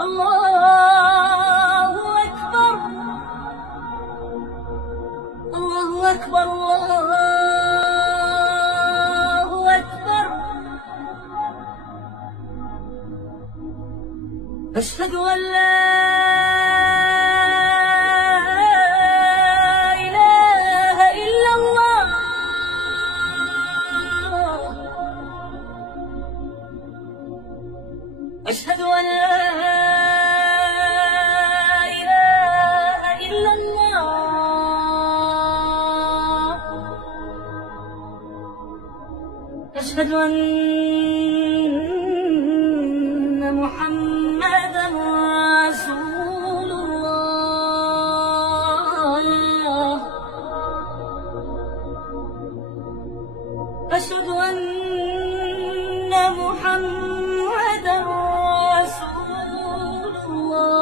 الله أكبر الله أكبر الله أكبر. أشهد أن لا إله إلا الله. أشهد أن لا إله إلا الله. أشهد أن محمدًا رسول الله. أشهد أن محمدًا رسول الله.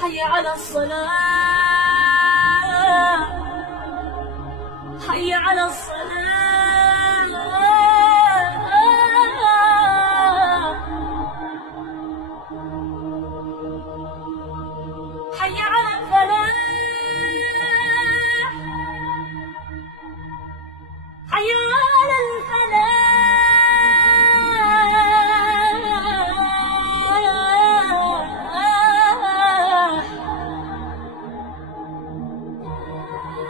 حي على الصلاة حي على الصلاة. حي على الفلاح حي على الفلاح.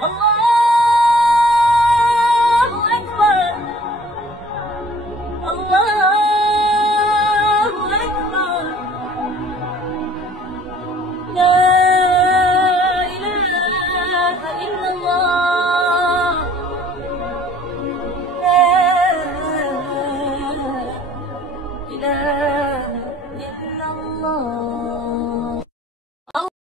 الله أكبر الله أكبر. لا إله إلا الله. لا إله إلا الله.